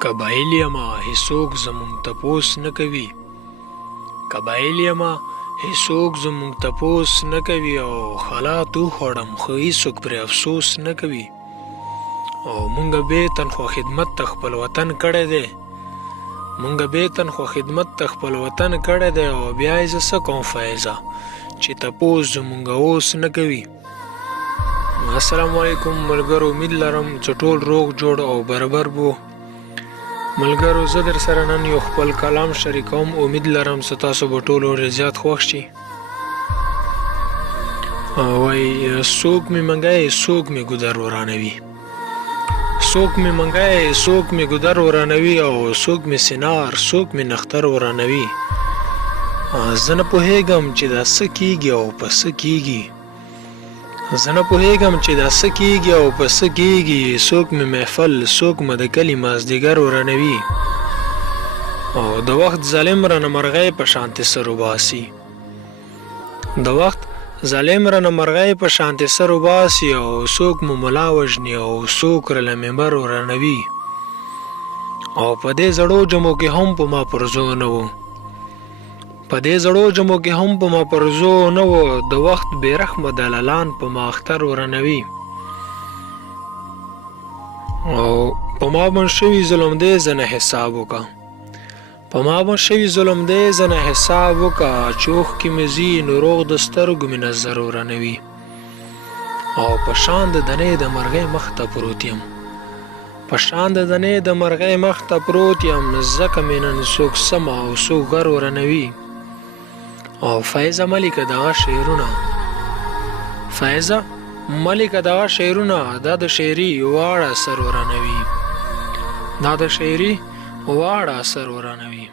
قبایل یما هیڅوک زمونږ تپوس نه کوي قبایل یما هیڅوک زمونږ تپوس نه کوي او خلات وخوړم خو هیڅوک پرې افسوس نه کوي او مونږ بې تنخوا خدمت ته خپل وطن کړی دی مونږ بې تنخوا خدمت ته خپل وطن کړی دی او بیا یې زه څه کوم فایزه چې تپوس زمونږ اوس نه کوي السلام علیکم ملګرو امید لرم چې ټول روغ جوړ او برابر بو ملګرو زه در سره نن یو خپل کلام شریکوم امید لرم چې تاسو به ټولو ډېر زیات خوښ شي وایي څوک مې منګی څوک مې ګودر ورانوي څوک مې منګی څوک مې ګودر ورانوي او څوک مې سینار څوک مې نختر ورانوي زه نه پوهېږم چې دا څه کیږي او په څه کیږي زه نه پوهېږم چې دا څه کیږي او په څه کیږي څوک مې محفل څوک مې د کلي مازدیګر ورانوي او د وخت ظالم رانه مرغۍ په شانتې سر وباسي د وخت ظالم رانه مرغۍ په شانتې سر وباسي او څوک مو ملا وژني او څوک رله منبر ورانوي او په دې زړو جمو کې هم په ما پرزو نه و په دې زړو جمو کې هم په ما پرزو نه و د وخت بې رحمه دلالان په ما اختر ورانوي او په ما باندې شوي ظلم دی زه نه حساب وکړه په ما باندې شوي ظلم دی زه نه حساب وکړه چې اوښکې مې ځي نو روغ د سترګو مې نظر ورانوي او په شان د دنې د مرغۍ مخ ته پروت یم په شان د دنې د مرغۍ مخ ته پروت یم ځکه مې نن څوک سمه او څوک غر ورانوي او فایزه ملکه دغه شعرونه فایزه ملکه دغه شعرونه دا د شاعري واړه اثر ورانوي دا د شاعري واړه اثر ورانوي